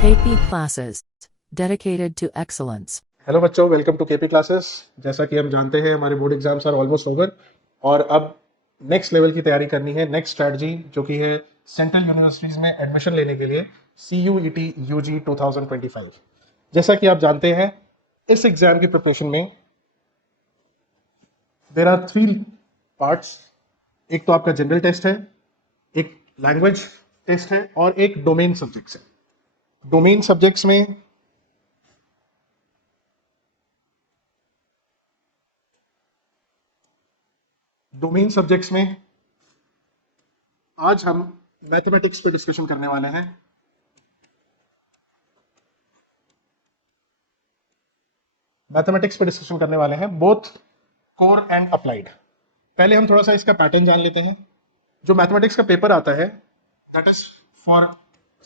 KP Classes, dedicated to excellence. Hello बच्चों, welcome to KP classes. जैसा कि हम जानते हैं हमारे board exams are almost over और अब नेक्स्ट लेवल की तैयारी करनी है, नेक्स्ट स्ट्रैटेजी जो कि है सेंट्रल यूनिवर्सिटीज में एडमिशन लेने के लिए CUET UG 2025। जैसा कि आप जानते हैं इस एग्जाम की प्रिपरेशन में देयर आर 3 पार्ट्स। एक तो आपका जनरल टेस्ट है, एक लैंग्वेज टेस्ट है और एक डोमेन सब्जेक्ट्स है। डोमेन सब्जेक्ट्स में आज हम मैथमेटिक्स पे डिस्कशन करने वाले हैं। Both core and applied. पहले हम थोड़ा सा इसका पैटर्न जान लेते हैं। जो मैथमेटिक्स का पेपर आता है that is for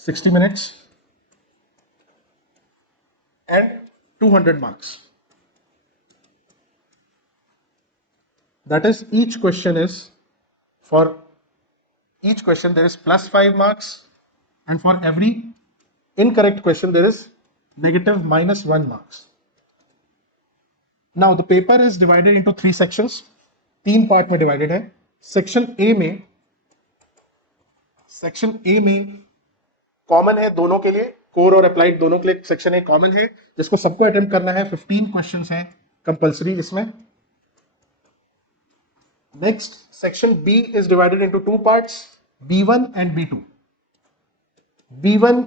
60 minutes and 200 marks. That is each question there is +5 marks and for every incorrect question there is -1 marks. Now the paper is divided into 3 sections. 3 part में divided है। Section A में common है दोनों के लिए, core और applied दोनों के लिए सेक्शन ए कॉमन है, जिसको सबको अटेम्प्ट करना है। 15 क्वेश्चंस हैं कंपलसरी इसमें। Next section B is divided into 2 parts, B1 and B2। B1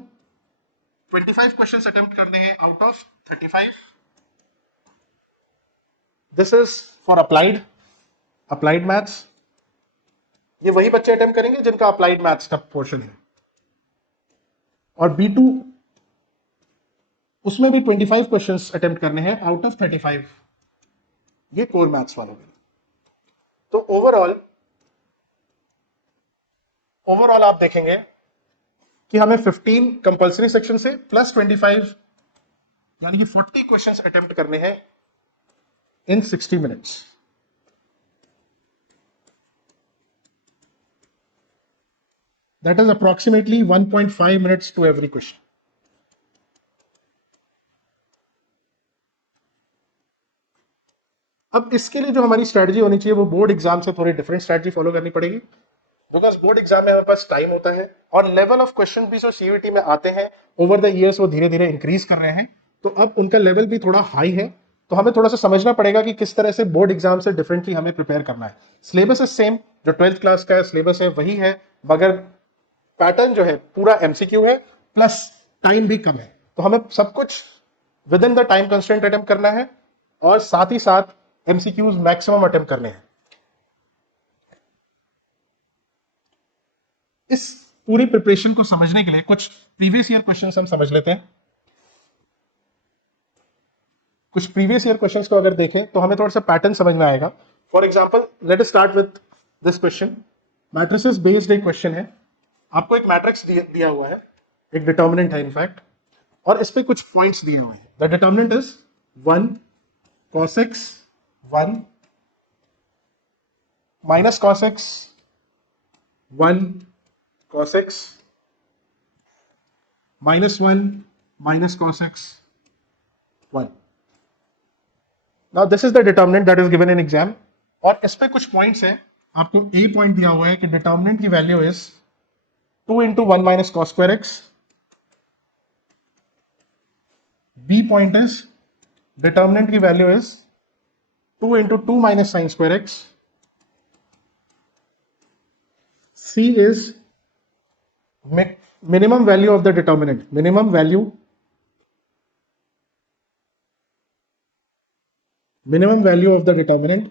25 questions attempt करने हैं out of 35। This is for applied maths. ये वही बच्चे अटेम्प्ट करेंगे जिनका अप्लाइड मैथ्स का पोर्शन है। और B2 उसमें भी 25 क्वेश्चंस अटेम्प्ट करने हैं आउट ऑफ 35। ये कोर मैथ्स वालों के लिए। तो ओवरऑल आप देखेंगे कि हमें 15 कंपल्सरी सेक्शन से प्लस 25 यानी कि 40 क्वेश्चंस अटेम्प्ट करने हैं इन 60 minutes. That is approximately 1.5 minutes to every question. अब इसके लिए जो हमारी स्ट्रेटजी होनी चाहिए वो बोर्ड एग्जाम से थोड़ी डिफरेंट स्ट्रेटजी फॉलो करनी पड़ेगी, बिकॉज बोर्ड एग्जाम में हमारे पास टाइम होता है और लेवल ऑफ क्वेश्चन भी जो CUET में आते हैं ओवर द ईयर्स वो धीरे धीरे इंक्रीज कर रहे हैं, तो अब उनका लेवल भी थोड़ा हाई है। तो हमें थोड़ा सा समझना पड़ेगा कि किस तरह से बोर्ड एग्जाम से डिफरेंटली हमें प्रिपेयर करना है। सिलेबस इज सेम, जो 12th क्लास का सिलेबस है वही है, मगर पैटर्न जो है पूरा MCQ है, प्लस टाइम भी कम है। तो हमें सब कुछ with in the time constraint attempt करना है और साथ ही साथ MCQs मैक्सिमम अटेम्प्ट करने हैं। इस पूरी प्रिपरेशन को समझने के लिए कुछ प्रीवियस ईयर क्वेश्चंस हम समझ लेते हैं। कुछ प्रीवियस ईयर क्वेश्चंस को अगर देखें तो हमें थोड़ा सा पैटर्न समझ में आएगा। For example let us start with this question. Matrices based एक क्वेश्चन है। आपको एक मैट्रिक्स दिया हुआ है, एक डिटर्मिनेंट है इनफैक्ट, और इस पे कुछ पॉइंट्स दिए हुए हैं। The determinant is 1 cos x 1 minus cos x 1 cos x -1 minus cos x 1। Now this is the determinant that is given in exam, और इस पे कुछ पॉइंट्स हैं। आपको A पॉइंट दिया हुआ है कि डिटर्मिनेंट की value is 2 into 1 minus cos square x। B point is determinant की value is 2 into 2 minus sin square x। C is minimum value of the determinant। minimum value of the determinant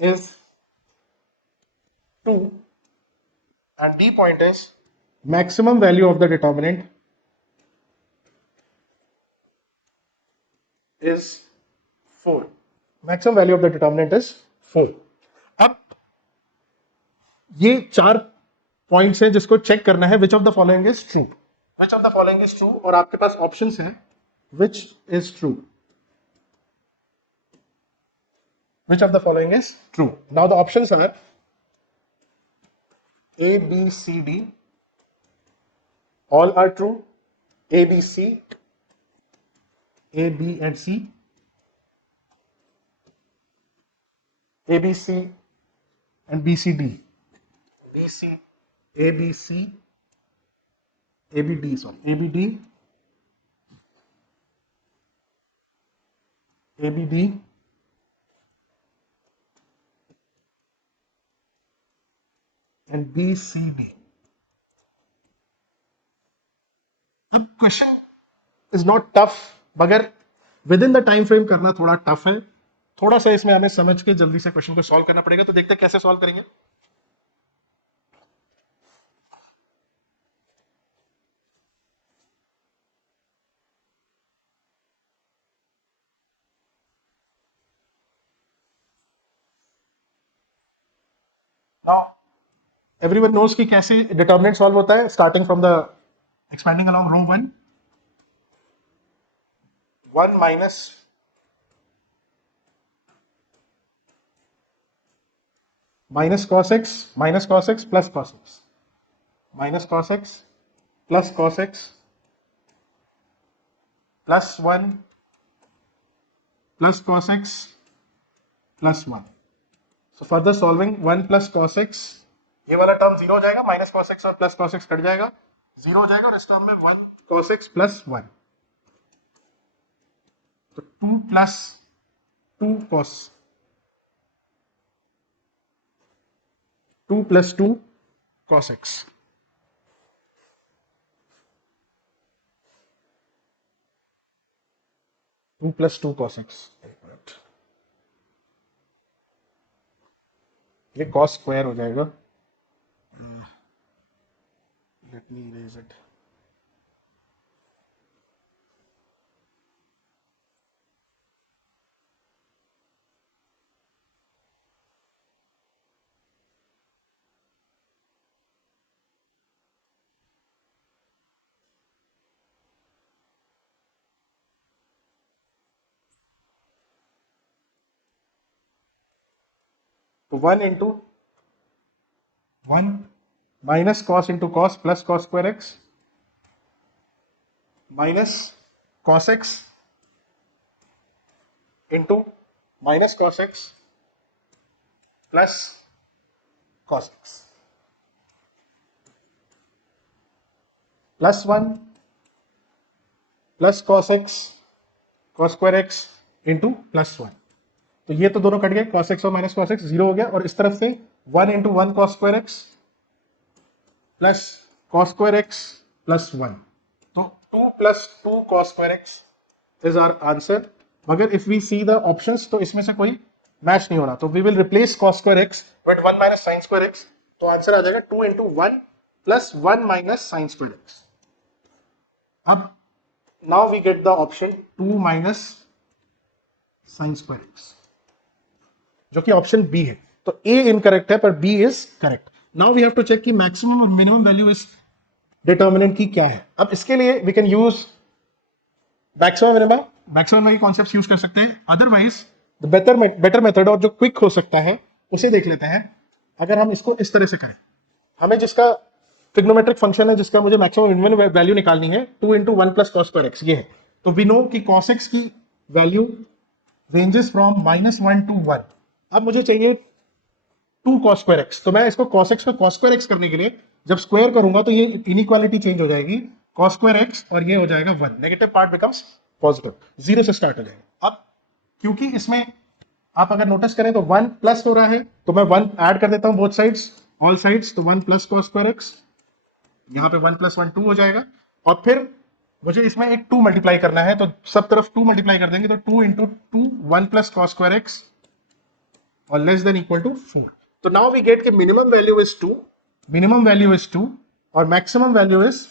is 2 and D point is maximum value of the determinant is 4। maximum value of the determinant is 4। अब ये 4 points हैं जिसको check करना है which of the following is true। which of the following is true, और आपके पास options हैं which is true। which of the following is true। now the options are A, B, C, D all are true, A B C, A B and C, A B C and B C D, B C, A B C, A B D, sorry, A B D, A B D and B C D. अब question is not tough, मगर with in the time frame करना थोड़ा tough है। थोड़ा सा इसमें हमें समझ के जल्दी से क्वेश्चन को सॉल्व करना पड़ेगा। तो देखते हैं कैसे सॉल्व करेंगे। नाउ एवरीवन नोज कि कैसे डिटर्मिनेंट सॉल्व होता है, starting from the expanding along row 1, 1 minus cos x plus cos x minus cos x plus cos x plus 1 plus cos x plus 1। So further solving 1 plus cos x, ये वाला term zero हो जाएगा, minus cos x और plus cos x cut जाएगा, zero हो जाएगा, और इस टर्म में 1 cos x प्लस 1, तो 2 plus 2 cos 2 plus 2 cos x, two plus two cos x, ये cos स्क्वायर हो जाएगा। Let me erase it. तो 1 into 1 minus cos into cos plus cos square x minus cos x into minus cos x plus cos x plus 1 plus cos x cos square x into plus 1। तो ये तो दोनों cut गए, cos x और minus cos x zero हो गया, और इस तरफ से 1 into 1 cos square x plus cos square x plus 1, तो 2 plus 2 cos square x is our answer. मगर if we see the options तो इसमें से कोई मैच नहीं हो रहा, तो we will replace cos square x with 1 minus sin square x, तो आंसर आ जाएगा 2 into 1 plus 1 minus sin square x. अब now we get the option 2 minus sin square x, जो कि ऑप्शन बी है। तो ए इनकरेक्ट है पर B is correct. Now we have to check कि मैक्सिमम और मिनिमम वैल्यू इस डिटर्मिनेंट की क्या है। अब इसके लिए we can use maximum minimum की कॉन्सेप्ट्स यूज कर सकते हैं। अदरवाइज द बेटर मेथड और जो क्विक हो सकता है उसे देख लेते हैं। अगर हम इसको इस तरह से करें, हमें जिसका ट्रिग्नोमेट्रिक फंक्शन है, जिसका मुझे मैक्सिमम मिनिमम वैल्यू निकालनी है, 2 into 1 plus cos square x, ये है। तो वी नो कि cos x की वैल्यू रेंजेस फ्रॉम -1 to 1। अब मुझे चाहिए 2 cos स्क्वायर एक्स, तो मैं इसको cos x को cos स्क्वायर एक्स करने के लिए जब स्क्वायर करूंगा तो ये इनइक्वालिटी चेंज हो जाएगी, cos स्क्वायर एक्स और ये हो जाएगा 1, negative part becomes positive, zero से स्टार्ट हो जाएगा। अब क्योंकि इसमें आप अगर नोटिस करें तो 1 प्लस हो रहा है, तो मैं 1 ऐड कर देता हूं बोथ साइड्स, ऑल साइड्स, तो 1 प्लस cos स्क्वायर एक्स, यहां पे 1 प्लस 1 2 हो जाएगा, और फिर मुझे इसमें एक 2 मल्टीप्लाई करना है, तो सब तरफ 2 मल्टीप्लाई कर देंगे, तो 2 into 2 1 plus cos square x और लेस देन इक्वल टू 4। तो नाउ वी गेट के मिनिमम वैल्यू इज 2 और मैक्सिमम वैल्यू इज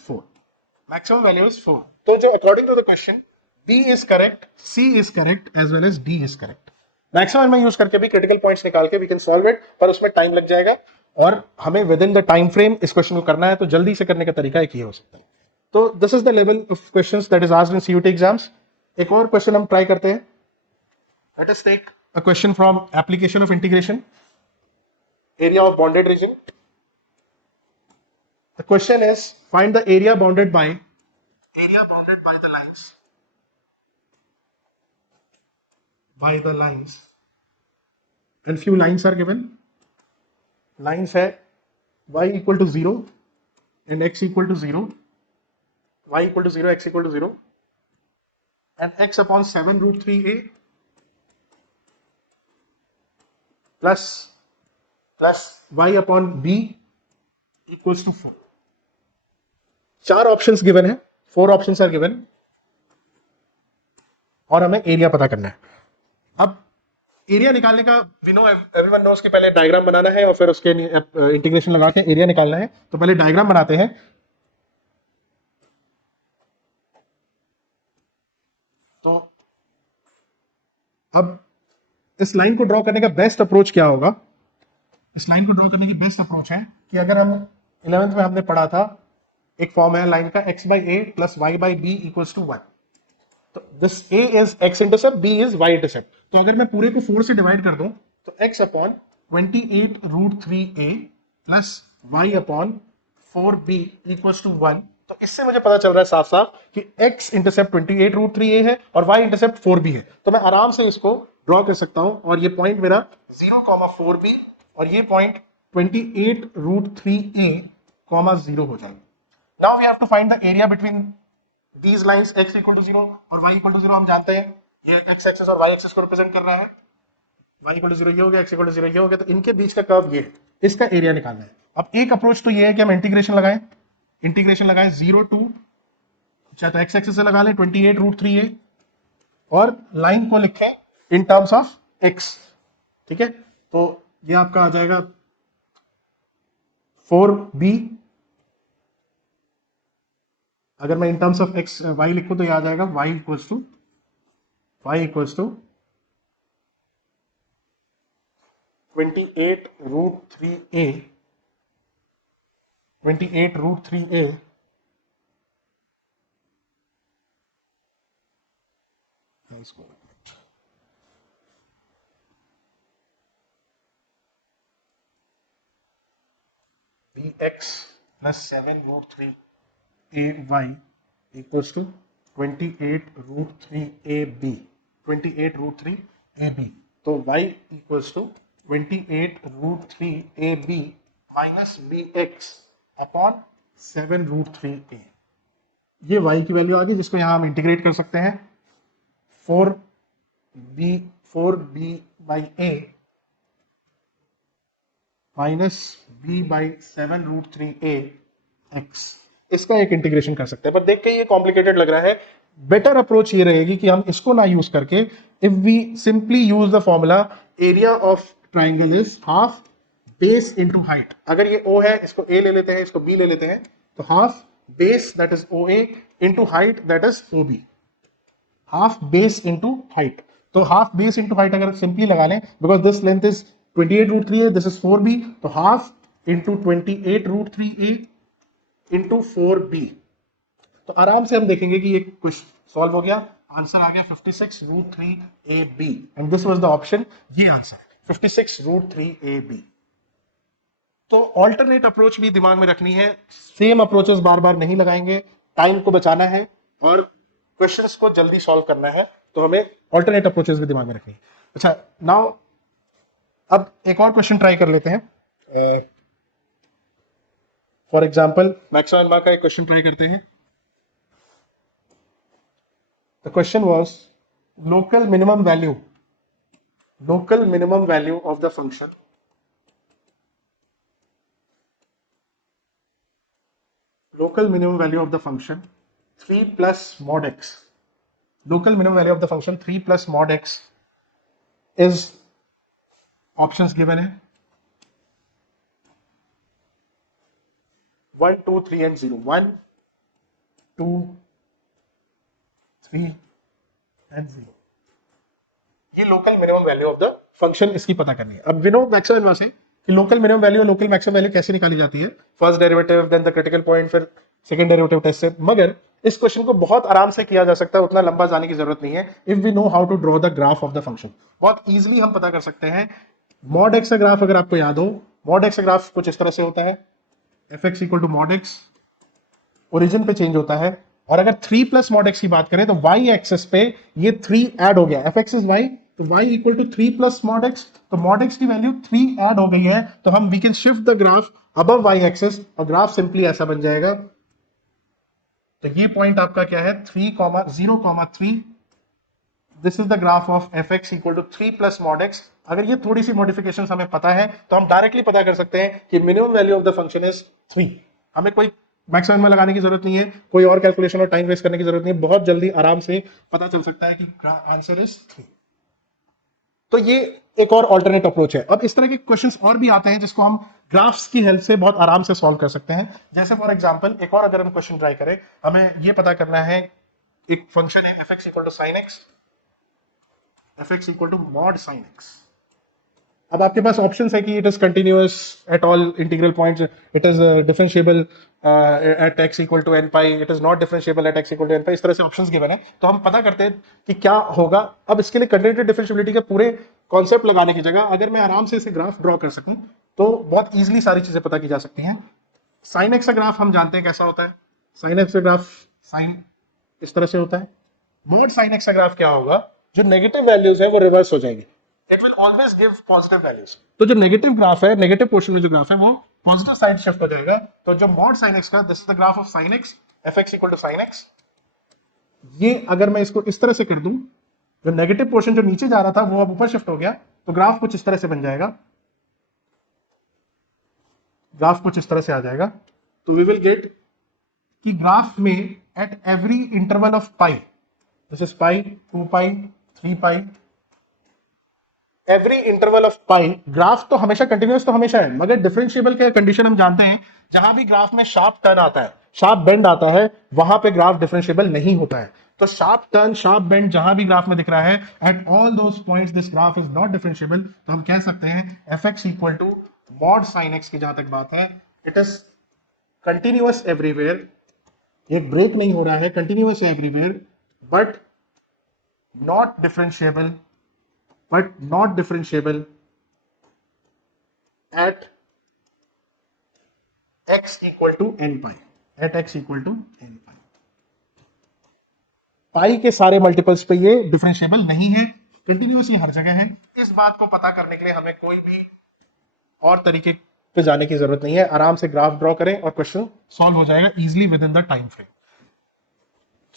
4। तो जो according to the question B is correct, C is correct as well as D is correct. Maximum में use करके भी critical points निकाल के वी कैन सॉल्व इट, पर उसमें टाइम लग जाएगा, और हमें with in the time frame इस क्वेश्चन को करना है, तो जल्दी से करने का तरीका एक ही हो सकता है। तो this is the level of questions that is asked in CUET exams. एक और क्वेश्चन हम ट्राई करते हैं। Let us take a question from application of integration, area of bounded region. The question is find the area bounded by the lines and few lines are given. Lines है y equal to 0 and x equal to 0, y equal to 0, x equal to 0 and x upon 7 root 3a plus y upon b equals to 4. 4 options given है, 4 options are given और हमें area पता करना है. अब area निकालने का we know everyone knows कि पहले डायग्राम बनाना है और फिर उसके इंटीग्रेशन लगा के एरिया निकालना है. तो पहले डायग्राम बनाते हैं. तो अब इस लाइन को ड्रॉ करने का बेस्ट अप्रोच क्या होगा? इस लाइन को ड्रॉ करने की बेस्ट अप्रोच है कि अगर हम 11th में हमने पढ़ा था एक फॉर्म है लाइन का x by a plus y by b equals to 1. तो this a is x intercept, b is y intercept. तो अगर मैं पूरे को 4 से डिवाइड कर दूं तो x upon 28 root 3a plus y upon 4b equals to 1. तो इससे मुझे पता चल रहा है साफ साफ कि x इंटरसेप्ट 28 रूट 3a है और y इंटरसेप्ट 4b है. तो मैं आराम से इसको ड्रॉ कर सकता हूं और ये पॉइंट मेरा 0,4b और ये पॉइंट 28 रूट 3a, 0 हो जाएगा. Now we have to find the area between these lines x equal to 0 और y equal to 0. हम जानते हैं ये x एक्सिस और y एक्सिस को रिप्रेजेंट कर रहा है. y equal to 0 ये हो गया, x equal to 0 ये हो गया. तो इनके बीच का कर्व ये है, इसका एरिया निकालना है. अब एक अप्रोच तो ये है कि हम इंटीग्रेशन लगाएं 0 टू, चाहे तो x एक्सिस से लगा लें 28 रूट 3a और लाइन को लिखें इन टर्म्स ऑफ x. ठीक है, तो ये आपका आ जाएगा 4b. अगर मैं in terms of x y लिखूं तो ये आ जाएगा y equals to 28 root 3a bx plus 7 root 3ay equals to 28 root 3ab. 28 root 3ab. तो y equals to 28 root 3ab minus bx upon 7 root 3a. ये y की value आ गई जिसको यहां हम इंटीग्रेट कर सकते हैं. 4b by a minus b by 7 root 3a x. इसका एक इंटीग्रेशन कर सकते हैं, पर देख के ये कॉम्प्लिकेटेड लग रहा है. बेटर अप्रोच ये रहेगी कि हम इसको ना यूज करके if we simply use the formula area of triangle is half base into height. अगर ये O है, इसको A ले लेते हैं, इसको B ले लेते हैं, तो half base that is OA into height that is OB. Half base into height. तो हाफ बेस इनटू हाइट अगर सिंपली लगा लें, बिकॉज दिस लेंथ इज 28 रूट 3 है, दिस इज 4b, तो half into 28 root 3a into 4b. तो आराम से हम देखेंगे कि ये क्वेश्चन सॉल्व हो गया. आंसर आ गया 56 root 3ab and this was the option. ये आंसर 56 रूट 3ab. तो ऑल्टरनेट अप्रोच भी दिमाग में रखनी है. सेम अप्रोचेस बार बार नहीं लगाएंगे. टाइम को बचाना है और क्वेश्चंस को जल्दी सॉल्व करना है, तो हमें ऑल्टरनेट अप्रोचेस भी दिमाग में रखनी है. अच्छा, नाउ अब एक और क्वेश्चन ट्राई कर लेते हैं. फॉर एग्जाम्पल मैक्सवेल मार्क का एक क्वेश्चन ट्राई करते हैं. The question was local minimum value of the function local minimum value of the function 3 plus mod x. Local minimum value of the function 3 plus mod x is options given है 1, 2, 3 and 0. 1, 2, 3 and 0. ये local minimum value of the function इसकी पता करनी है. अब विनो maximum वहां से कि लोकल मिनिमम वैल्यू और लोकल मैक्सिमम वैल्यू कैसे निकाली जाती है. First derivative, then the critical point, फिर सेकंड डेरिवेटिव टेस्ट से. मगर इस क्वेश्चन को बहुत आराम से किया जा सकता है, उतना लंबा जाने की जरूरत नहीं है. If we know how to draw the graph of the function, बहुत इजीली हम पता कर सकते हैं. मॉड एक्स का ग्राफ अगर आपको याद हो, मॉड एक्स का ग्राफ कुछ इस तरह से होता है. F x equal to mod x, origin पे चेंज होता है। और अगर 3 प्लस मॉड एक्स की बात करें तो वाई एक्सेस पे ये 3 ऐड हो गया, एफ एक्स इज वाई, तो y equal to 3 plus mod x, तो मॉड एक्स की वैल्यू 3 ऐड हो गई है, तो हम we can shift the graph above y axis और ग्राफ सिंपली ऐसा बन जाएगा। तो ये पॉइंट आपका क्या है 3,0,3, this is the graph of f x equal to 3 plus mod x. अगर ये थोड़ी सी मॉडिफिकेशन हमें पता है तो हम डायरेक्टली पता कर सकते हैं कि minimum value of the function is 3। हमें कोई मैक्सिमम में लगाने की जरूरत नहीं है, कोई और कैलकुलेशन और टाइम वेस्ट करने की जरूरत नहीं है, बहुत जल्दी आराम से पता चल सकता है कि आंसर इज 3। तो ये एक और ऑल्टरनेट अप्रोच है। अब इस तरह के क्वेश्चंस और भी आते हैं जिसको हम ग्राफ्स की हेल्प से बहुत आराम से सॉल्व कर सकते हैं। जैसे फॉर एग्जांपल एक और अगर हम क्वेश्चन ट्राई करें, हमें ये पता करना है, एक फंक्शन है f x equal to sine x, f x equal to mod sine x. अब आपके पास ऑप्शंस है कि it is continuous at all integral points, it is differentiable at x equal to n pi, it is not differentiable at x equal to n pi, इस तरह से options given है। तो हम पता करते हैं कि क्या होगा। अब इसके लिए कंटिन्यूटी डिफरेंशिएबिलिटी के पूरे कॉन्सेप्ट लगाने की जगह अगर मैं आराम से इसे ग्राफ ड्रॉ कर सकूं तो बहुत इजीली सारी चीजें पता की जा सकती हैं। साइन एक्स का ग्राफ हम जानते हैं कैसा होता है, साइन एक्स का ग्राफ साइन इस तरह से होता है। मॉड साइन एक्स का ग्राफ क्या होगा, जो नेगेटिव वैल्यूज है वो रिवर्स हो जाएगी, it will always give positive values. तो जो नेगेटिव ग्राफ है, नेगेटिव पोर्शन में जो ग्राफ है वो पॉजिटिव साइड शिफ्ट हो जाएगा। तो जो मॉड साइन एक्स का, this is the graph of sine x, f x equal to sine x. ये अगर मैं इसको इस तरह से कर दूं, जो नेगेटिव पोर्शन जो नीचे जा रहा था वो अब ऊपर शिफ्ट हो गया, तो ग्राफ कुछ इस तरह से बन जाएगा, ग्राफ कुछ इस तरह से आ जाएगा। तो वी विल गेट कि ग्राफ में at every interval of pi, this is pi, 2 pi, 3 pi, every interval of pi, graph तो हमेशा कंटिन्यूअस तो हमेशा है, मगर डिफरेंशिएबल के कंडीशन हम जानते हैं, जहां भी ग्राफ में शार्प टर्न आता है, शार्प बेंड आता है, वहां पे ग्राफ डिफरेंशिएबल नहीं होता है। तो शार्प टर्न, शार्प बेंड जहां भी ग्राफ में दिख रहा है, at all those points this graph is not differentiable. तो हम कह सकते हैं f x equal to mod sine x की जहां तक बात है, इट इज कंटिन्यूअस एवरीवेयर, ये ब्रेक नहीं हो रहा है, continuous everywhere, but not differentiable, at x equal to n pi, at x equal to n pi। पाई के सारे मल्टीपल्स पे ये डिफरेंशिएबल नहीं है, कंटिन्यूअस ये हर जगह है। इस बात को पता करने के लिए हमें कोई भी और तरीके पे जाने की जरूरत नहीं है, आराम से ग्राफ ड्रॉ करें और क्वेश्चन सॉल्व हो जाएगा easily with in the time frame.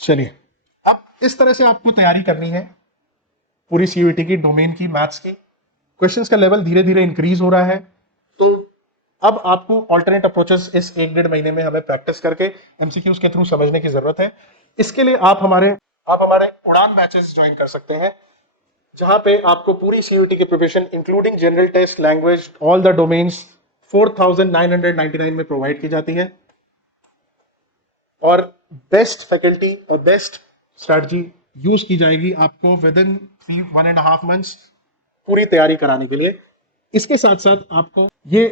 चलिए, अब इस तरह से आपको तैयारी करनी है पूरी सीयूईटी की, डोमेन की, मैथ्स की। क्वेश्चंस का लेवल धीरे धीरे इंक्रीज हो रहा है, तो अब आपको ऑल्टरनेट अप्रोचेस इस 1-1.5 महीने में हमें प्रैक्टिस करके एमसीक्यूज के थ्रू समझने की जरूरत है। इसके लिए आप हमारे उड़ान बैचेस ज्वाइन कर सकते हैं, जहां पे आपको पूरी सीयूईटी की preparation including general test, language, all the domains 4,999 में प्रोवाइड की जाती है, और बेस्ट फैकल्टी और बेस्ट स्ट्रैटेजी यूज की जाएगी आपको विद इन 1.5 मंथ्स पूरी तैयारी कराने के लिए। इसके साथ साथ आपको ये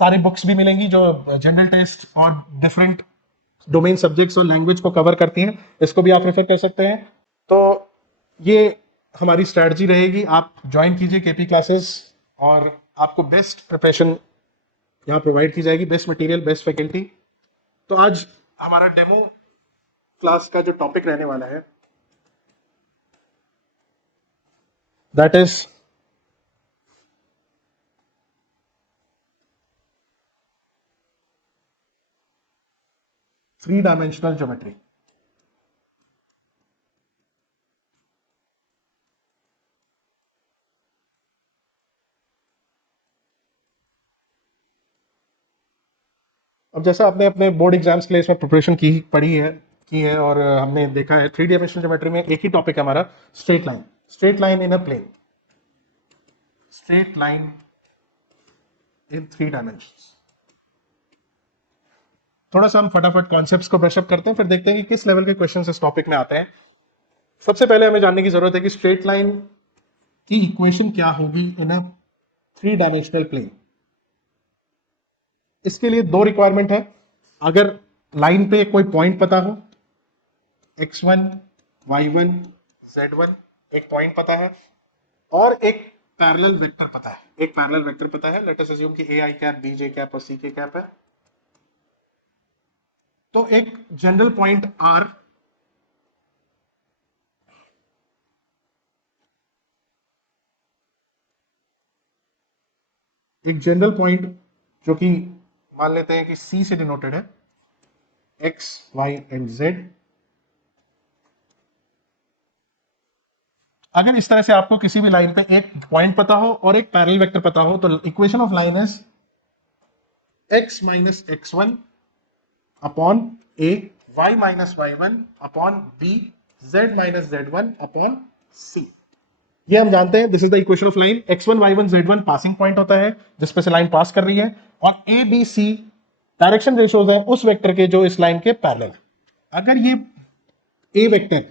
सारी बुक्स भी मिलेंगी जो जनरल टेस्ट और डिफरेंट डोमेन सब्जेक्ट्स और लैंग्वेज को कवर करती हैं, इसको भी आप रेफर कर सकते हैं। तो ये हमारी स्ट्रैटेजी रहेगी, आप ज्वाइन कीजिए केपी क्लासेस और आपको बेस्ट प्रिपरेशन यहाँ प्रोवाइड की जाएगी, बेस्ट मटेरियल, बेस्ट फैकल्टी। तो आज हमारा डेमो क्लास का जो टॉपिक रहने वाला है that is three dimensional geometry. अब जैसा आपने अपने बोर्ड एग्जाम्स के लिए इसमें प्रिपरेशन की है और हमने देखा है, थ्री डायमेंशनल ज्योमेट्री में एक ही टॉपिक है हमारा, straight line, straight line in a plane, straight line in 3 dimensions. थोड़ा सा हम फटाफट कॉन्सेप्ट्स को ब्रशअप करते हैं, फिर देखते हैं कि किस लेवल के क्वेश्चंस इस टॉपिक में आते हैं। सबसे पहले हमें जानने की जरूरत है कि स्ट्रेट लाइन की इक्वेशन क्या होगी इन अ 3 डायमेंशनल प्लेन। इसके लिए 2 रिक्वायरमेंट है, अगर लाइन पे कोई पॉइंट पता हो, x1, y1, z1 एक पॉइंट पता है, और एक पैरेलल वेक्टर पता है, एक पैरेलल वेक्टर पता है, लेट अस अज्यूम कि a i cap, b j cap और c k कैप है। तो एक जनरल पॉइंट आर एक जनरल पॉइंट जो कि मान लेते हैं कि सी से डिनोटेड है, एक्स वाई एंड जेड। अगर इस तरह से आपको किसी भी लाइन पे एक पॉइंट पता हो और एक पैरेलल वेक्टर पता हो तो equation of line is x minus x one upon a, y minus y one upon b, z minus z one upon c. ये हम जानते हैं, this is the equation of line. x1 y1 z1 passing point होता है जिसपे से line पास कर रही है, और a b c direction ratios है उस वेक्टर के जो इस लाइन के पैरेलल है। अगर ये a वेक्टर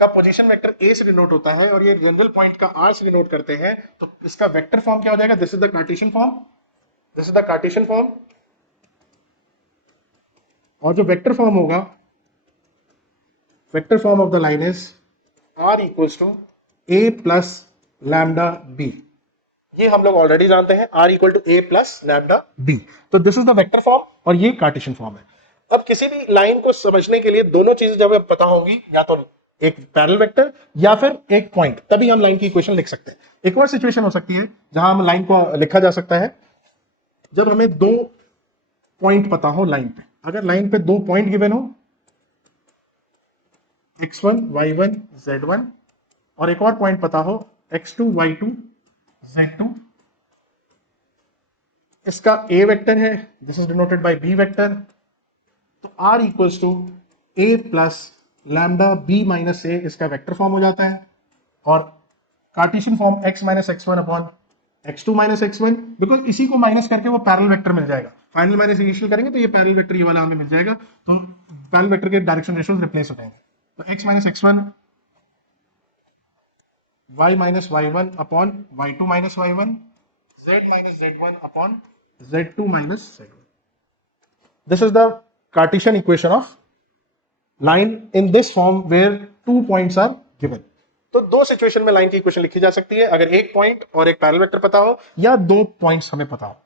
का पोजीशन वेक्टर a से डिनोट होता है और ये जनरल पॉइंट का r से डिनोट करते हैं, तो इसका वेक्टर फॉर्म क्या हो जाएगा? This is the Cartesian form, this is the Cartesian form. और जो वेक्टर फॉर्म होगा, vector form of the line is r equals to a plus lambda b। ये हम लोग ऑलरेडी जानते हैं, r equal to a plus lambda b। तो this is the vector form और ये कार्टेशियन फॉर्म है। अब किसी भी लाइन को समझने के लिए दोनों चीजें जब पता होंगी, या तो एक पैरेलल वेक्टर या फिर एक पॉइंट, तभी हम लाइन की इक्वेशन लिख सकते हैं। एक और सिचुएशन हो सकती है जहां हम लाइन को लिखा जा सकता है जब हमें दो पॉइंट पता हो लाइन पे। अगर लाइन पे दो पॉइंट गिवन हो, x1 y1 z1, और एक और पॉइंट पता हो x2 y2 z2, इसका a वेक्टर है, this is denoted by b vector. तो r equals to a plus lambda b minus a इसका वेक्टर फॉर्म हो जाता है, और Cartesian form x minus x one upon x2 minus x one, because इसी को minus करके वो पैरेलल वेक्टर मिल जाएगा। फाइनल माइनस इनिशियल करेंगे तो ये पैरेलल वेक्टर ये वाला हमें मिल जाएगा, तो पैरेलल वेक्टर के डायरेक्शन रेशियोज रिप्लेस हो जाएंगे। तो x minus x one y minus y one upon y two minus y one, z minus z one upon z2 minus z one. This is the Cartesian equation of line in this form where two points are given. तो दो situation में line की equation लिखी जा सकती है, अगर एक पॉइंट और एक पैरेलल वेक्टर पता हो या दो पॉइंट्स हमें पता हो।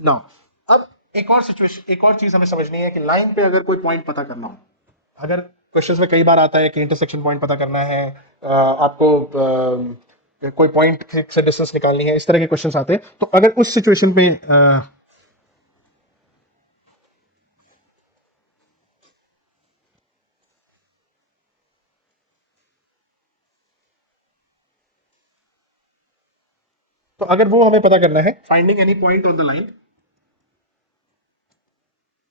नाउ अब एक और सिचुएशन, एक और चीज हमें समझनी है कि लाइन पे अगर कोई पॉइंट पता करना हो, अगर क्वेश्चंस में कई बार आता है कि इंटरसेक्शन पॉइंट पता करना है, आपको कोई पॉइंट से डिस्टेंस निकालनी है, इस तरह के क्वेश्चंस आते हैं। तो अगर उस सिचुएशन पे तो अगर वो हमें पता करना है, finding any point on the line,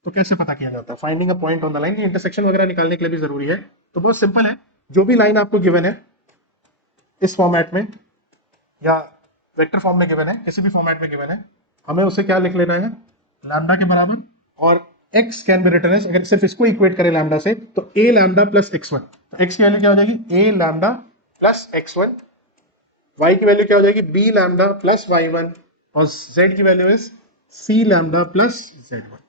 तो कैसे पता किया जाता है? Finding a point on the line, intersection वगैरह निकालने के लिए भी जरूरी है। तो बहुत सिंपल है, जो भी लाइन आपको गिवन है इस फॉर्मेट में या वेक्टर फॉर्म में गिवन है, किसी भी फॉर्मेट में गिवन है, हमें उसे क्या लिख लेना है? लैम्डा के बराबर, और x can be written as, अगर सिर्फ इसको इक्वेट करें लैम्डा से, तो a लैम्डा प्लस x1। तो x की वैल्यू क्या हो जाएगी? a lambda plus x1। y की वैल्यू क्या हो जाएगी? b लैम्डा प्लस y1, और z की value is c lambda plus z1,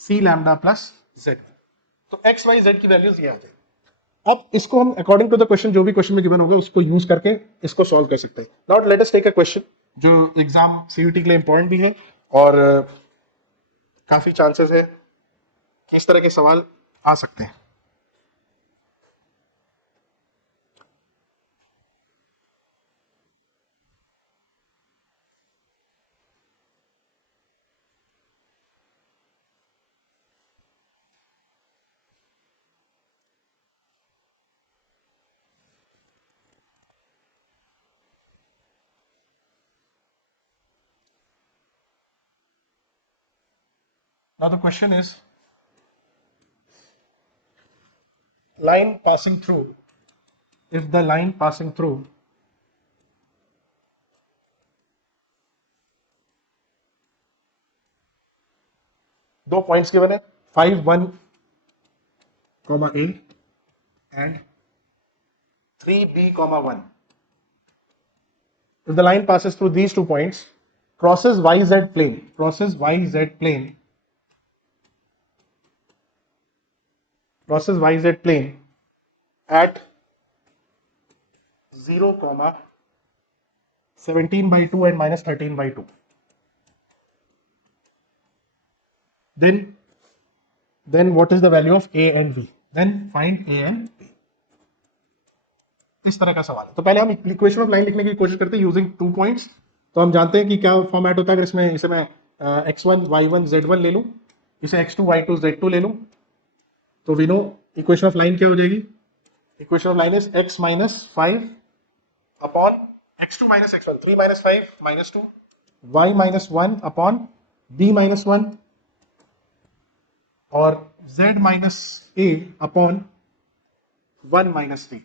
c lambda plus z1। तो x y z की वैल्यूज ये आ जाएगी। अब इसको हम अकॉर्डिंग टू द क्वेश्चन, जो भी क्वेश्चन में गिवन होगा उसको यूज करके इसको सॉल्व कर सकते हैं। Now let us take a question जो एग्जाम सीयूटी के लिए इंपॉर्टेंट भी है, और काफी चांसेस है कि इस तरह के सवाल आ सकते हैं। Now the question is line passing through, if the line passing through दो पॉइंट्स गिवन है 5 1 a and 3 b 1, if the line passes through these 2 points, crosses yz plane, crosses yz plane, crosses yz plane at 0 17 by 2 and minus 13 by 2, then then what is the value of a and b, then find a and b। इस तरह का सवाल है। तो पहले हम equation of line लिखने की कोशिश करते हैं यूजिंग 2 पॉइंट्स। तो हम जानते हैं कि क्या फॉर्मेट होता है। अगर इसमें इसे मैं x1 y1 z1 ले लूं, इसे x2 y2 z2 ले लूं, तो we know equation of line क्या हो जाएगी। Equation of line is x minus 5 upon x2 minus x1, 3 minus 5 minus 2, y minus 1 upon b minus 1 और z minus a upon 1 minus 3।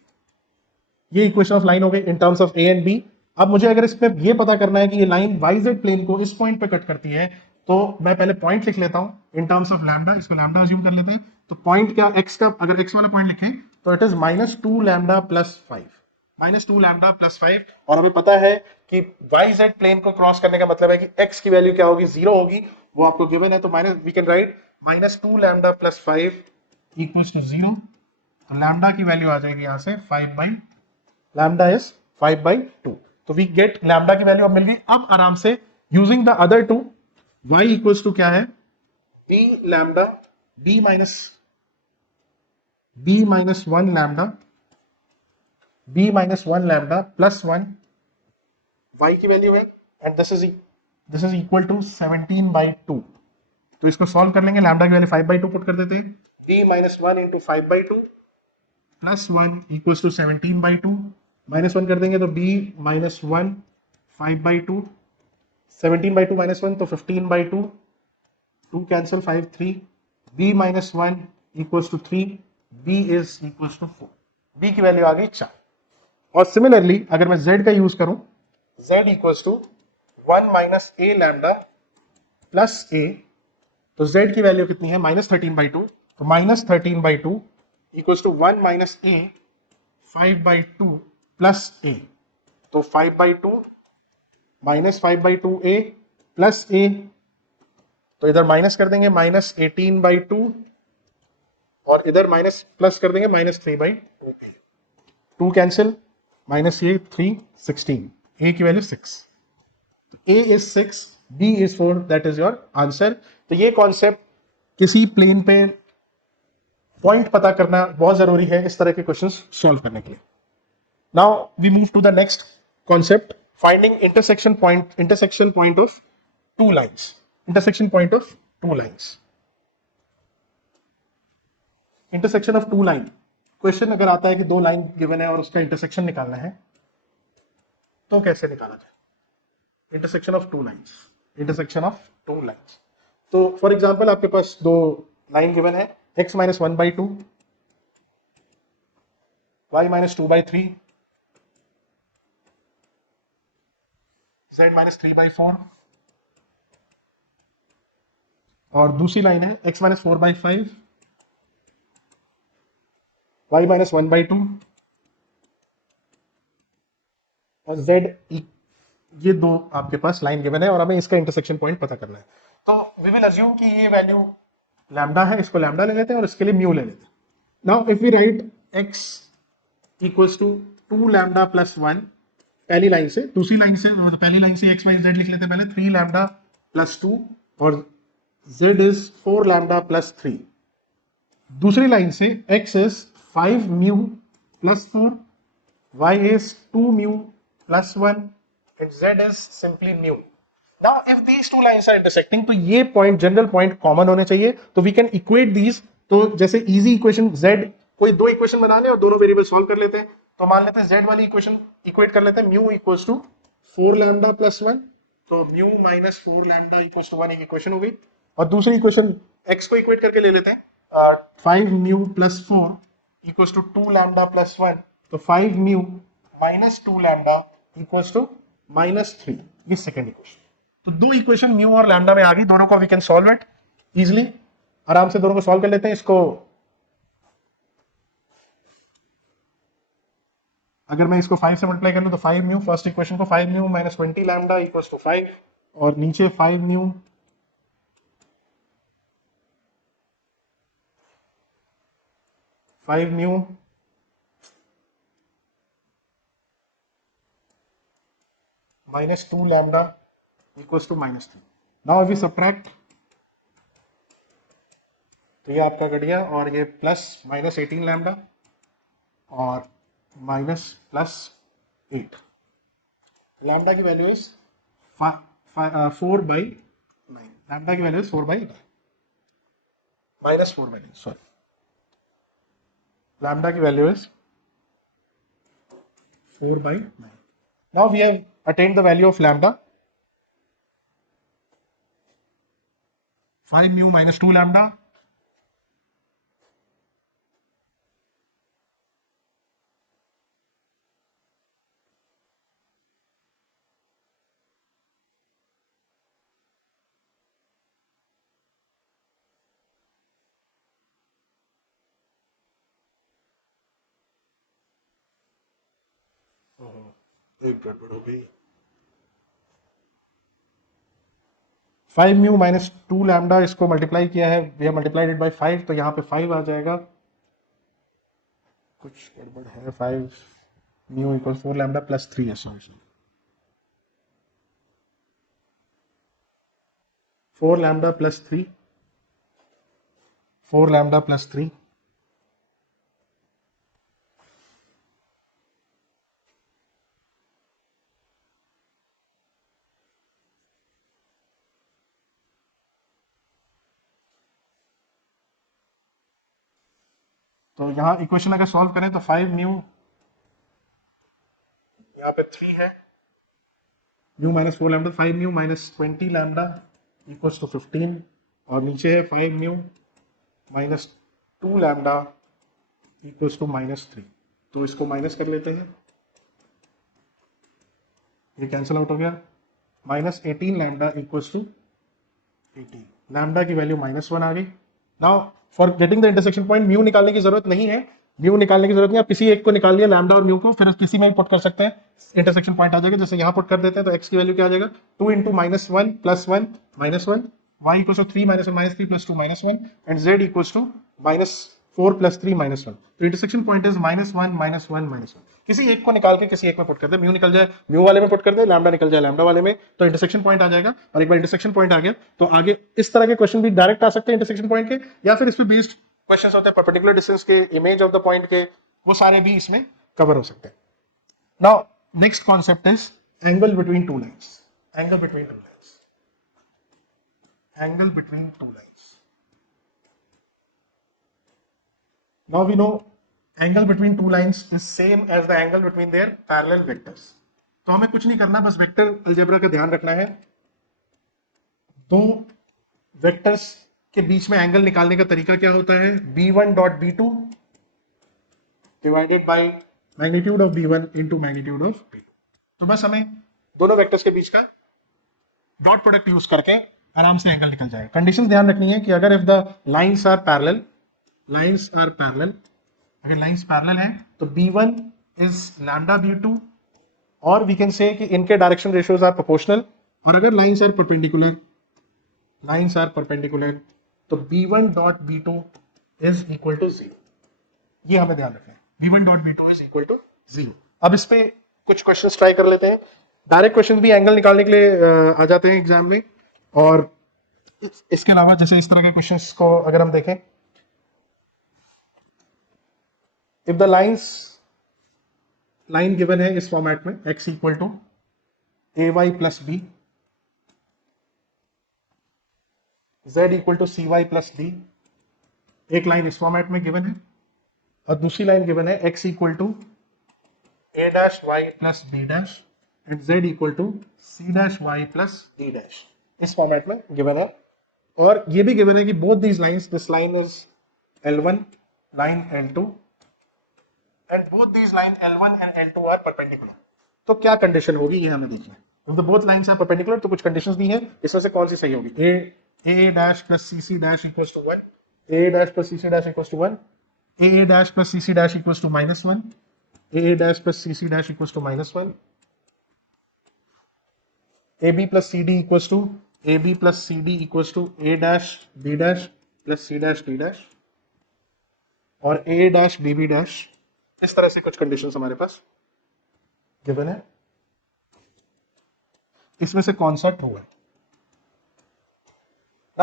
ये इक्वेशन ऑफ लाइन हो गई in terms of a and b. अब मुझे अगर इसमें ये पता करना है कि ये लाइन वाईजेड प्लेन को इस पॉइंट पे कट करती है, तो मैं पहले पॉइंट लिख लेता हूं इन टर्म्स ऑफ लैम्डा। इसको लैम्डा अज्यूम कर लेते हैं। तो पॉइंट क्या, एक्स का अगर एक्स वाला पॉइंट लिखें तो it is -2 lambda plus 5, -2 lambda plus 5। और हमें पता है कि वाईजेड प्लेन को क्रॉस करने का मतलब है कि एक्स की वैल्यू क्या होगी, 0 होगी, वो आपको गिवन है। तो minus we can write -2 lambda plus 5 equals to 0। तो लैम्डा की वैल्यू आ जाएगी यहां से 5/, लैम्डा इज 5/2। तो वी गेट लैम्डा की वैल्यू अब मिल गई। अब आराम से using the other two, y equals to क्या है, b lambda b minus 1 lambda, b minus 1 lambda plus 1 y की वैल्यू है, and this is equal to 17/2। तो इसको सॉल्व कर लेंगे, लैम्डा की वैल्यू 5/2 पुट कर देते हैं। b minus 1 into 5/2 plus 1 equals to 17/2, minus 1 कर देंगे तो b माइनस 1 5/2, 17/2 माइनस 1 तो 15/2, 2 cancel 5 3, b minus 1 equals to 3, b is equals to 4, b की वैल्यू आ गई 4। और सिमिलरली अगर मैं z का यूज करूं, z equals to 1 minus a lambda plus a, तो z की वैल्यू कितनी है, -13/2। तो -13/2 equals to 1 minus a 5/2 plus a। तो 5/2 माइनस 5/2a प्लस a, तो इधर माइनस कर देंगे -18/2 और इधर माइनस प्लस कर देंगे -3/2a, 2 कैंसिल, माइनस ये 3 16, a की value 6, a is 6, b is 4, that is your answer. तो ये कॉन्सेप्ट किसी प्लेन पे पॉइंट पता करना बहुत जरूरी है इस तरह के क्वेश्चंस सॉल्व करने के लिए। Now we move to the next concept, finding intersection point of two lines. Intersection point of two lines. Intersection of two line. Question अगर आता है कि दो लाइन गिवन है और उसका इंटरसेक्शन निकालना है, तो कैसे निकाला जाए? Intersection of two lines, intersection of two lines. तो फॉर एग्जांपल आपके पास दो लाइन गिवन है, x minus 1/2, y minus 2/3, z minus 3/4, और दूसरी लाइन है x माइनस 4/5, y माइनस 1/2 और z, ये दो आपके पास लाइन गिवन है और हमें इसका इंटरसेक्शन पॉइंट पता करना है। तो वी विल अज्यूम कि ये वैल्यू लैम्डा है, इसको लैम्डा ले लेते हैं और इसके लिए म्यू ले लेते हैं। Now if we write x equals to 2 lambda plus 1 पहली लाइन से, दूसरी लाइन से, पहली लाइन से x y z लिख लेते हैं पहले, 3 लैम्डा प्लस 2 और z इज 4 लैम्डा प्लस 3। दूसरी लाइन से x is 5 mu plus 4, y is 2 mu plus 1 and z is simply mu. Now if these two lines are intersecting, तो ये पॉइंट जनरल पॉइंट कॉमन होने चाहिए, तो we can equate these. तो जैसे easy equation z, कोई दो equation बनाने और दोनों वेरिएबल सॉल्व कर लेते हैं। तो मान लेते हैं z वाली इक्वेशन इक्वेट कर लेते हैं, mu equals to 4 lambda plus 1, तो mu minus 4 lambda equals to 1 एक इक्वेशन हो गई। और दूसरी इक्वेशन x को इक्वेट करके ले लेते हैं, 5 mu plus 4 equals to 2 lambda plus 1, तो 5 mu minus 2 lambda equals to -3, ये सेकंड इक्वेशन। तो दो इक्वेशन म्यू और लैम्डा में आ गई, दोनों को we can solve it easily, आराम से दोनों को सॉल्व कर लेते हैं। इसको अगर मैं इसको 5 से मल्टीप्लाई कर लूं तो 5 म्यू, फर्स्ट इक्वेशन को 5 mu minus 20 lambda equals to 5, और नीचे 5 mu minus 2 lambda equals to -3. Now if we subtract तो ये आपका कट गया, और ये प्लस माइनस 18 लैम्डा और माइनस प्लस 8। लैम्डा की वैल्यू इज 4/9। लैम्डा की value is 4/9 minus 4/9, sorry. Lambda की value is 4/9। Now we have attained the value of lambda. 5 mu minus 2 lambda. एक गड़बड़ हो गई। 5 म्यू माइनस 2 लैम्डा, इसको मल्टीप्लाई किया है, we have multiplied it by 5, तो यहाँ पे 5 आ जाएगा। कुछ गड़बड़ है। 5 म्यू इक्वल 4 लैम्डा प्लस 3 है, sorry 4 lambda plus 3, 4 lambda plus 3। तो यहाँ इक्वेशन अगर सॉल्व करें तो 5 म्यू, यहाँ पे 3 है, mu minus 4 lambda, 5 mu minus 20 lambda equals to 15, और नीचे है 5 mu minus 2 lambda equals to minus 3। तो इसको माइनस कर लेते हैं, ये कैंसिल आउट हो गया। Minus 18 lambda equals to 18, lambda की वैल्यू -1 आ गई। Now for getting the intersection point mu निकालने की जरूरत नहीं है, म्यू निकालने की जरूरत नहीं है, आप किसी एक को निकाल लिया लैम्डा और म्यू को, फिर किसी में भी पुट कर सकते हैं, इंटरसेक्शन पॉइंट आ जाएगा। जैसे यहाँ पुट कर देते हैं तो x की वैल्यू क्या आ जाएगा, 2 into -1 plus 1 -1, y equals to 3 -1 -3 plus 2 -1, and z equals to -4 plus 3 -1। तो इंटरसेक्शन पॉइंट इज -1 -1 -1। किसी एक को निकाल के किसी एक में पुट कर दे, म्यू निकल जाए म्यू वाले में पुट कर दे, लैम्डा निकल जाए लैम्डा वाले में, तो इंटरसेक्शन पॉइंट आ जाएगा। और एक बार इंटरसेक्शन पॉइंट आ गया तो आगे इस तरह के क्वेश्चन भी डायरेक्ट आ सकते हैं इंटरसेक्शन पॉइंट के, या फिर इस पे बेस्ड क्वेश्चंस होते हैं परपेंडिकुलर डिस्टेंस के, इमेज ऑफ द पॉइंट के, वो सारे भी इसमें कवर हो सकते हैं। Now next concept is angle between two lines. Angle between two lines, angle between two lines. Now we know angle between two lines is same as the angle between their parallel vectors. तो हमें कुछ नहीं करना, बस vector algebra का ध्यान रखना है। दो वेक्टर्स के बीच में एंगल निकालने का तरीका क्या होता है, b1 dot b2 divided by magnitude of b1 into magnitude of b2। तो बस हमें दोनों वेक्टर्स के बीच का डॉट प्रोडक्ट यूज करके आराम से एंगल निकल जाएगा। कंडीशन ध्यान रखनी है कि अगर if the lines are parallel, lines are parallel, अगर लाइंस पैरेलल है तो b1 इज लैम्डा b2, और वी कैन से कि इनके डायरेक्शन रेशियोज आर प्रोपोर्शनल। और अगर lines are perpendicular, lines are perpendicular, तो b1 dot b2 is equal to 0। ये हमें ध्यान रखना है, b1 dot b2 is equal to 0। अब इस पे कुछ क्वेश्चंस ट्राई कर लेते हैं। डायरेक्ट क्वेश्चंस भी एंगल निकालने के लिए आ जाते हैं एग्जाम में, और इसके अलावा जैसे इस तरह के क्वेश्चंस को अगर हम देखें, इफ द लाइन गिवन है इस फॉर्मेट में, x equal to ay plus b, z equal to cy plus d, एक लाइन इस फॉर्मेट में गिवन है, और दूसरी लाइन गिवन है x equal to a dash y plus b dash and z equal to c dash y plus d dash, इस format में given है। और ये भी गिवन है कि both these lines, this line is L1, line L2, and both these line L1 and L2 are perpendicular. तो क्या कंडीशन होगी ये हमें देखना है। If the both lines are perpendicular, तो कुछ कंडीशंस दी हैं, इसमें से कौन सी सही होगी, a dash plus cc dash equals to 1, a dash plus cc dash equals to 1, a dash plus cc dash equals to -1, a dash plus cc dash equals to -1, ab plus cd equals to ab plus cd equals to a dash b dash plus c dash d dash, और a dash bb dash. इस तरह से कुछ conditions हमारे पास given है, इसमें से कौन सा ट्रू है।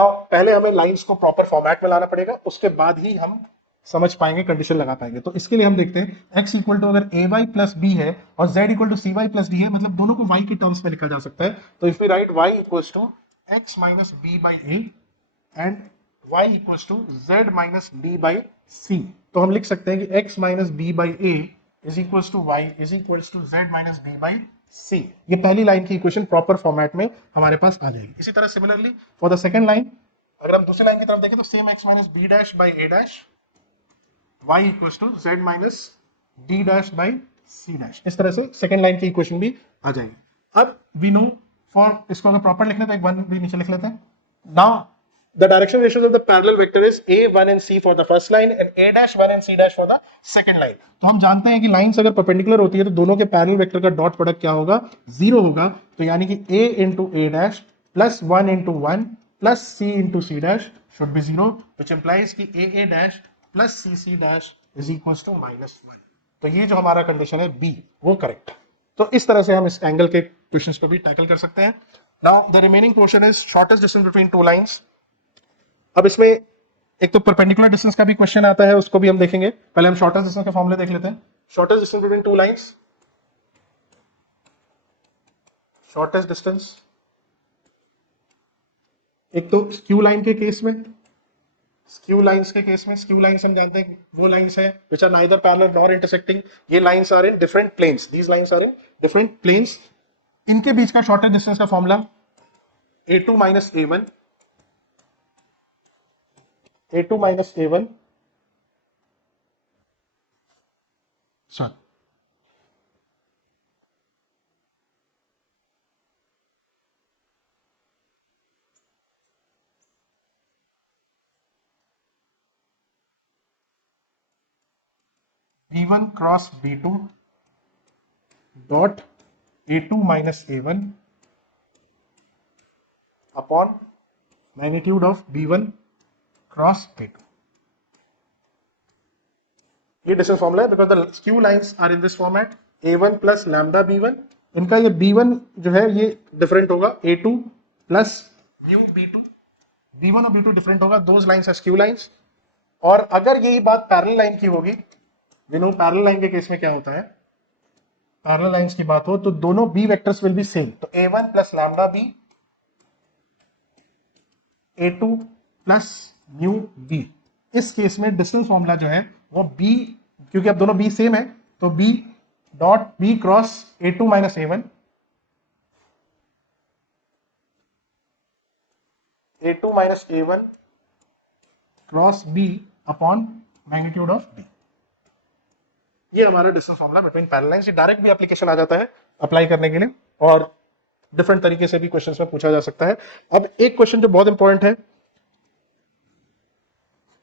नाउ पहले हमें लाइंस को प्रॉपर फॉर्मेट में लाना पड़ेगा, उसके बाद ही हम समझ पाएंगे, कंडीशन लगा पाएंगे। तो इसके लिए हम देखते हैं x इक्वल टू अगर ए वाई प्लस बी है और z equal to c y plus d है, मतलब दोनों को y के टर्म्स में लिखा जा सकता है। तो if we write y equals to x minus b by a and y equals to z minus d by c, तो हम लिख सकते हैं कि x minus b by a is equals to y is equals to z minus b by c. ये पहली line की equation proper format में हमारे पास आ जाएगी। इसी तरह similarly for the second line, अगर हम दूसरी लाइन की तरफ देखें तो same x minus b dash by a dash y equals to z minus d dash by c dash. इस तरह से सेकंड लाइन की इक्वेशन भी आ जाएगी। अब वी नो फॉर, इसको अगर प्रॉपर लिखना है तो एक वन भी नीचे लिख लेते हैं। Now the direction ratios of the parallel vector is a1 and c for the first line and a dash 1 and c dash for the second line। तो हम जानते हैं कि लाइंस अगर परपेंडिकुलर होती है तो दोनों के पैरेलल वेक्टर का डॉट प्रोडक्ट क्या होगा, 0 होगा। तो यानी कि a into a dash plus 1 into 1 plus c into c dash should be 0, which implies कि a dash plus c dash is equals to -1। तो ये जो हमारा कंडीशन है b, वो करेक्ट। तो इस तरह से हम इस एंगल के क्वेश्चंस को भी टैकल कर सकते हैं। Now the remaining portion is shortest distance between two lines. अब इसमें एक तो परपेंडिकुलर डिस्टेंस का भी क्वेश्चन आता है, उसको भी हम देखेंगे। पहले हम शॉर्टेस्ट डिस्टेंस के फॉर्मूले देख लेते हैं। Shortest distance between two lines, shortest distance, एक तो स्क्यू लाइन के केस में, स्क्यू लाइंस के केस में, स्क्यू लाइंस हम जानते हैं वो लाइंस है which are neither parallel nor intersecting. ये lines are in different planes, these lines are in different planes. इनके बीच का शॉर्टेस्ट डिस्टेंस का formula a2 minus a1, a2 minus a1, sorry, b1 cross b2 dot a2 minus a1 upon magnitude of b1 cross a2। ये distance formula है because the skew lines are in this format a1 plus lambda b1। इनका ये b1 जो है ये different होगा a2 plus mu b2, b1 और b2 different होगा, those lines are skew lines. और अगर यही बात पैरेलल लाइन की होगी, वी नो पैरेलल लाइन के केस में क्या होता है, पैरेलल लाइंस की बात हो तो दोनों b vectors will be same. तो a1 plus lambda b, a2 plus mu b। इस केस में डिस्टेंस फॉर्मूला जो है वो b, क्योंकि अब दोनों b सेम है तो b dot b cross a2 minus a1, a2 minus a1 cross b upon magnitude of b। ये हमारा distance formula between parallel lines. ये डायरेक्ट भी एप्लीकेशन आ जाता है अप्लाई करने के लिए और डिफरेंट तरीके से भी क्वेश्चंस में पूछा जा सकता है। अब एक क्वेश्चन जो बहुत इंपॉर्टेंट है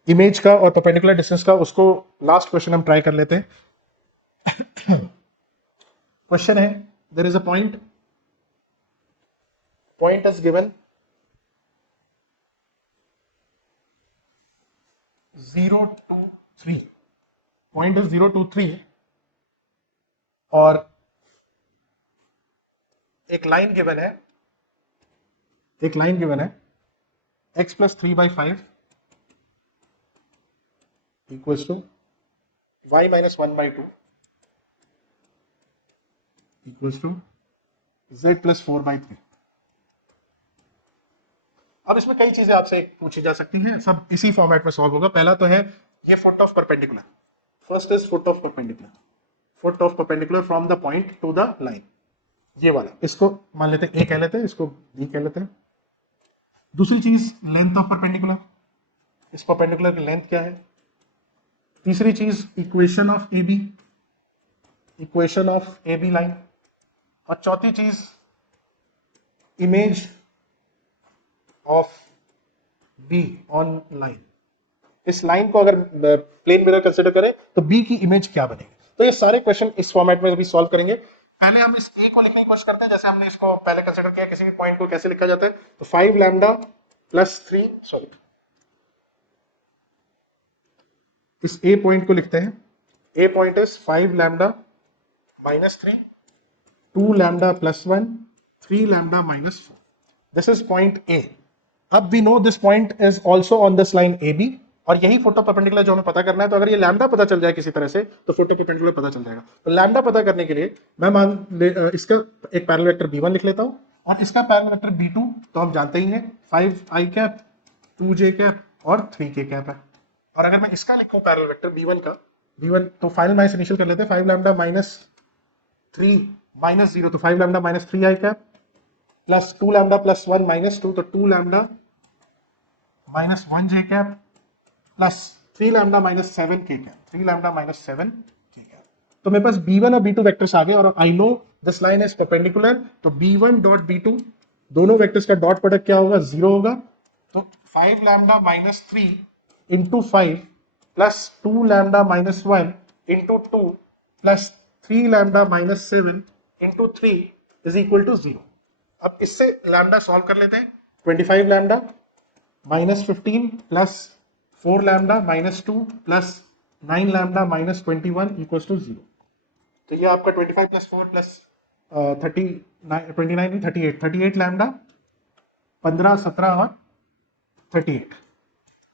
इमेज का और परपेंडिकुलर डिस्टेंस का, उसको लास्ट क्वेश्चन हम ट्राई कर लेते हैं। क्वेश्चन है, there is a point is given 0 to 3, point is 0 to 3 और एक लाइन गिवन है, x plus 3/5 equals to y minus 1/2 equals to z plus 4/3। अब इसमें कई चीजें आपसे पूछी जा सकती हैं, सब इसी फॉर्मेट में सॉल्व होगा। पहला तो है ये foot of perpendicular, first is foot of perpendicular, foot of perpendicular from the point two the line, ये वाला, इसको मान लेते हैं a कह लेते हैं, इसको b कह लेते हैं। दूसरी चीज लेंथ ऑफ परपेंडिकुलर, इस परपेंडिकुलर की लेंथ क्या है। तीसरी चीज equation of A B, equation of A B line. और चौथी चीज image of B on line. इस लाइन को अगर प्लेन मिरर कंसिडर करें तो बी की इमेज क्या बनेगी। तो ये सारे क्वेश्चन इस फॉर्मेट में अभी सॉल्व करेंगे। पहले हम इस ए को लिखने की कोशिश करते हैं, जैसे हमने इसको पहले कंसिडर किया, किसी भी पॉइंट को कैसे लिखा जाता है। तो 5 लैम्डा प्लस 3, सॉरी इस ए पॉइंट को लिखते हैं, A point is 5 lambda minus 3, 2 lambda plus 1, 3 lambda minus 4। This is point A. अब we know this point is also on this line A B, और यही फोटो परपेंडिकुलर जो हमें पता करना है। तो अगर ये लैम्डा पता चल जाए किसी तरह से तो फोटो परपेंडिकुलर पता चल जाएगा। तो लैम्डा पता करने के लिए मैं इसका एक पैरेलल वेक्टर b1 लिख लेता हूं और इसका पैरेलल वेक्टर b2 तो हम जानते ही हैं 5i कैप 2j कैप और 3k कैप है। और अगर मैं इसका लिखूं पैरेलल वेक्टर b1 का, b1 तो फाइनल माइनस इनिशियल कर लेते हैं, 5 लैम्डा माइनस 3 माइनस 0 तो 5 lambda minus 3i cap plus 2 lambda plus 1 minus 2 तो 2 lambda minus 1j cap plus 3 lambda minus 7k cap, 3 lambda minus 7k cap. तो मेरे पास b1 और b2 वेक्टर्स आ गए और I know this line is perpendicular, तो b1 dot b2 दोनों vectors का dot product क्या होगा, 0 होगा। तो 5 lambda minus 3 into 5 plus 2 lambda minus 1 into 2 plus 3 lambda minus 7 into 3 is equal to 0। अब इससे लैम्डा सॉल्व कर लेते हैं। 25 lambda minus 15 plus 4 lambda minus 2 plus 9 lambda minus 21 equals to 0। तो ये आपका 25 प्लस 4 प्लस 29 38 लैम्डा 15 17 और 38।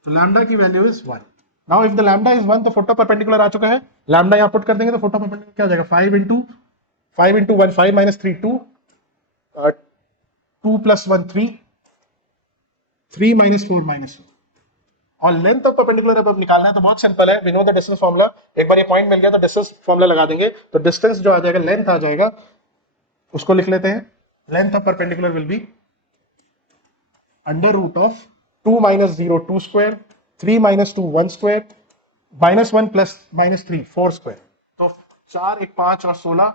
तो लैम्डा की value is 1। Now if the lambda is 1 तो फोटो परपेंडिकुलर आ चुका है। लैम्डा यहां पुट कर देंगे तो फोटो परपेंडिकुलर क्या हो जाएगा, 5 into 1 5 minus 3 2 2 plus 1 3 minus 4 minus 1। और लेंथ ऑफ परपेंडिकुलर अब निकालना है तो बहुत सिंपल है, we know the distance formula. एक बार ये पॉइंट मिल गया तो डिस्टेंस फॉर्मूला लगा देंगे, तो डिस्टेंस जो आ जाएगा लेंथ आ जाएगा, उसको लिख लेते हैं। Length of perpendicular will be under root of 2 minus 0 2 square 3 minus 2 1 square minus 1 plus minus 3 4 square. तो 4 1 5 और 16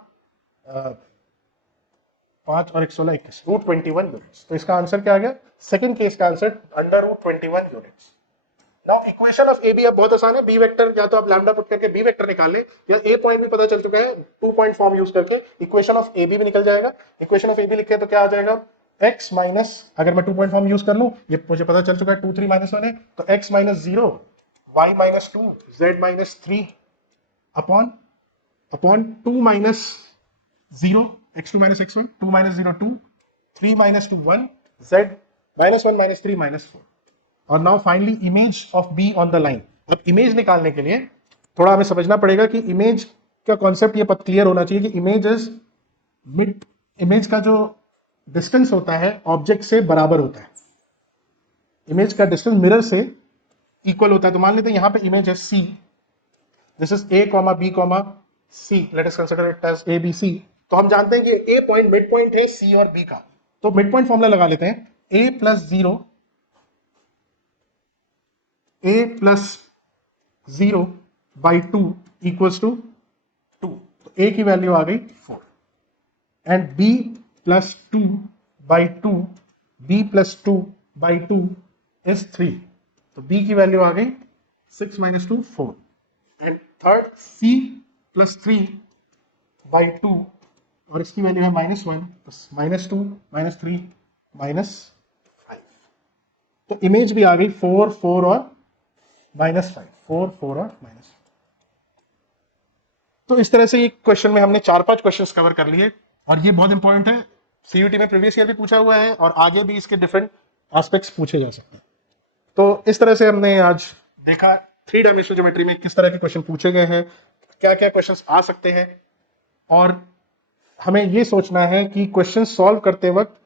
5 और 1 16 21 रूट 21 यूनिट्स। तो इसका आंसर क्या आ गया, सेकंड केस का answer under root 21 units. Now equation of A B अब बहुत आसान है। बी वेक्टर या तो आप लैम्डा पुट करके बी वेक्टर निकाल ले, या ए पॉइंट भी पता चल चुका है, 2 पॉइंट फॉर्म यूज करके इक्वेशन ऑफ ए बी भी निकल जाएगा। इक्वेशन ऑफ ए बी लिखे तो क्या आ जाएगा, x माइनस, अगर मैं 2 पॉइंट फॉर्म यूज कर लूं, ये मुझे पता चल चुका है 2 3 माइनस 1 है, तो x minus 0 y minus 2 z minus 3 upon 2 minus 0 x2 minus x1 2 minus 0 2 3 minus 2 1 z minus 1 minus 3 minus 4। और now finally image of B on the line. अब इमेज निकालने के लिए थोड़ा हमें समझना पड़ेगा कि इमेज का कॉन्सेप्ट ये क्लियर होना चाहिए कि इमेज इज मिड, इमेज का जो डिस्टेंस होता है ऑब्जेक्ट से बराबर होता है। इमेज का डिस्टेंस मिरर से इक्वल होता है। तो मान लेते हैं यहां पे इमेज है C, this is A comma B comma C, let us consider it as A B C. तो हम जानते हैं कि ए पॉइंट मिड पॉइंट है सी और बी का, तो मिड पॉइंट फॉर्मूला लगा लेते हैं, A plus 0 by 2 equals to 2। तो ए की वैल्यू आ गई 4 and B plus 2 by 2, B plus 2 by 2 is 3। तो बी की वैल्यू आ गई 6 minus 2 4 and third C plus 3 by 2 और इसकी वैल्यू है माइनस 1, माइनस 2 माइनस 3 माइनस 5। तो इमेज भी आ गई 4 4 और माइनस 5 4 4 और माइनस। तो इस तरह से एक क्वेश्चन में हमने 4-5 क्वेश्चंस कवर कर लिए और ये बहुत इंपॉर्टेंट है, सीयूटी में प्रीवियस ईयर भी पूछा हुआ है और आगे भी इसके डिफरेंट एस्पेक्ट्स पूछे जा सकते हैं। तो इस तरह से हमने आज देखा 3 डायमेंशनल ज्योमेट्री में किस तरह के क्वेश्चन पूछे गए हैं, क्या क्या क्वेश्चंस आ सकते हैं, और हमें ये सोचना है कि क्वेश्चन सॉल्व करते वक्त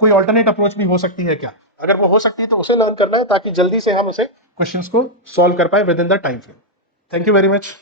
कोई ऑल्टरनेट अप्रोच भी हो सकती है क्या। अगर वो हो सकती है तो उसे लर्न करना है ताकि जल्दी से हम उसे क्वेश्चंस को सॉल्व कर पाए with in the time frame. Thank you very much.